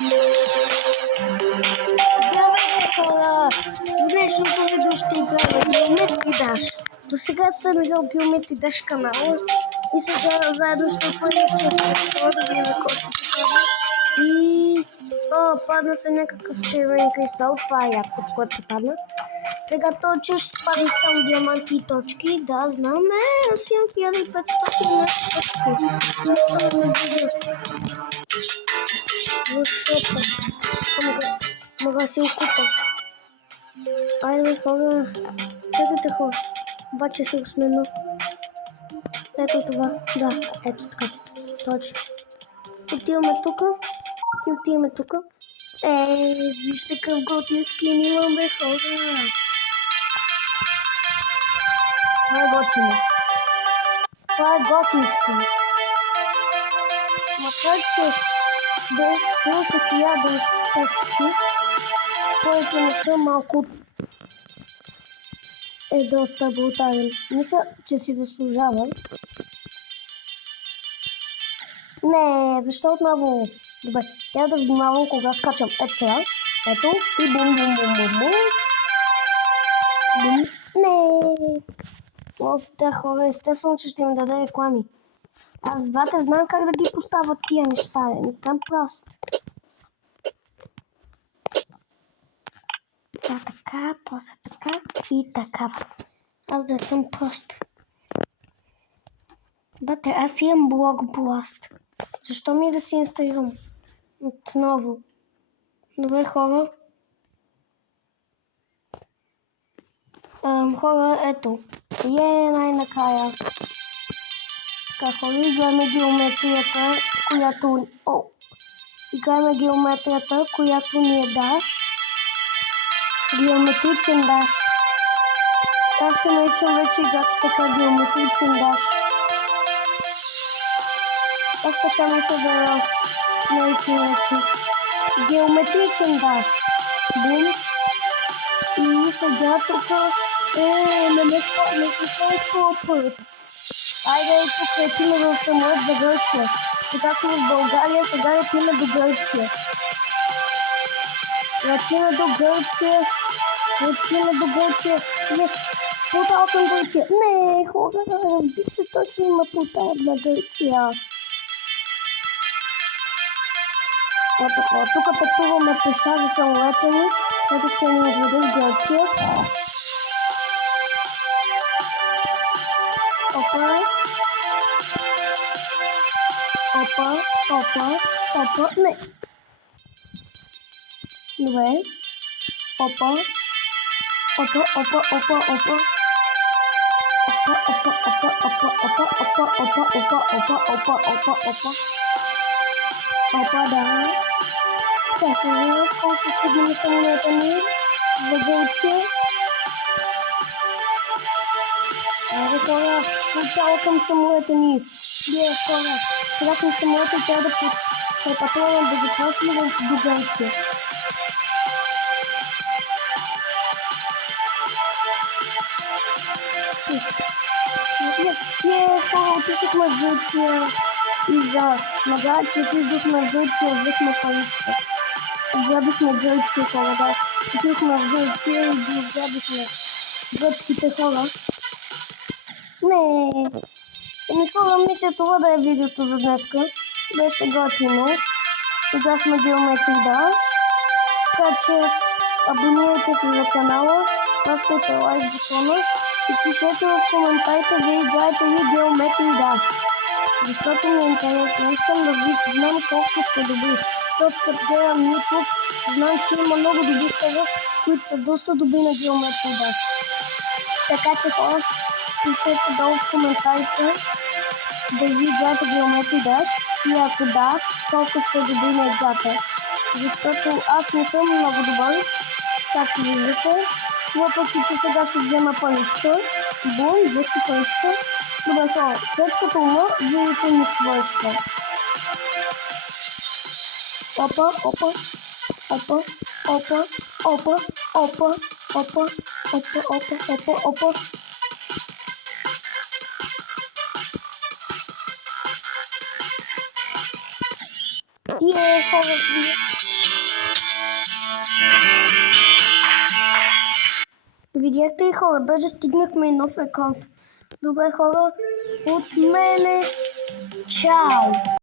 Здравейте, хора! В днешното видео ще играем Geometry Dash. До сега съм играл Geometry Dash канала и сега заедно ще отворим честно да видим какво ще се прави. И... падна се някакъв червен кристал, това е яко, което се падна. Сега този че ще падне само диаманти и точки, да, знам, аз имам 1500 точки. Мога да си окупа. Айде хора, чакайте хора, обаче се усмено. Ето това, да, ето така, точно. Отиваме тука и отиваме тука. Вижте какъв готин скин имам, бе хора. Това е готино. Това е готин скин. Макар че без 10,000 точки, който не са малко е доста брутален. Мисля, че си заслужава. Не, защо отново? Добре, трябва да внимавам кога скачам. Ето сега. Ето и бум бум бум бум бум. Бум. Не. Да, хора, естествено, че ще им даде реклами. Аз двата знам как да ги поставят тия неща. Не съм прост. Така, после така и така. Аз да съм прост. Бате, аз имам блокбласт. Защо ми да си инсталирам отново? Добре, хора. Хора, ето. Най-накрая. Така, хора, играме геометрията, която... Играме геометрията, която ни е даш. Геометричен даш. Аз ще наричам вече играта така геометричен даш. Аз така мисля да наричам вече. Геометричен даш. Бум. И сега тук не се първата. Айде, тук летиме в самолет за Гърция. Сега сме в България, сега летиме до Гърция. Летиме до Гърция. Yes. Портал към Гърция. Не, хора, разбих се, точно има портал на Гърция. Ето, тук пътуваме пеша за самолета ни, който ще ни отведе в Гърция. Опа, не. Добре. Опа. Опа, да. Чакай, колко ще стигнем самолета ни за Гърция. Айде, хора, портал към самолета ни. Вие, хора, сега съм самолета и трябва да препътуваме безопасно до Гърция. Хора, отишохме в Гърция и за награда, че отидохме в Гърция, взехме паричка. Ограбихме Гърция, хора, да. Отидохме в Гърция и ги ограбихме гръцките хора. Не. Хора, мисля това да е видеото за днеска. Беше готино. Играхме Geometry Dash. Така че абонирайте се за канала, пускайте лайк бутона и пишете в коментарите вие играете ли Geometry Dash. Защото ми е интересно. Искам да знам колко сте добри. Защото като гледам YouTube, знам, че има много добри хора, които са доста добри на Geometry Dash. Така че хора, пишете долу в коментарите да ви играете Geometry Dash и ако да, колко сте добри на играта. Защото аз не съм много добър, както виждате, въпреки че сега ще взема паричка. Бум, взех си паричка. Добре хора, след като ума, видите ми свойства. Опа. Хора, Видяхте и хора, даже стигнахме и нов рекорд. Добре хора, от мене, чао!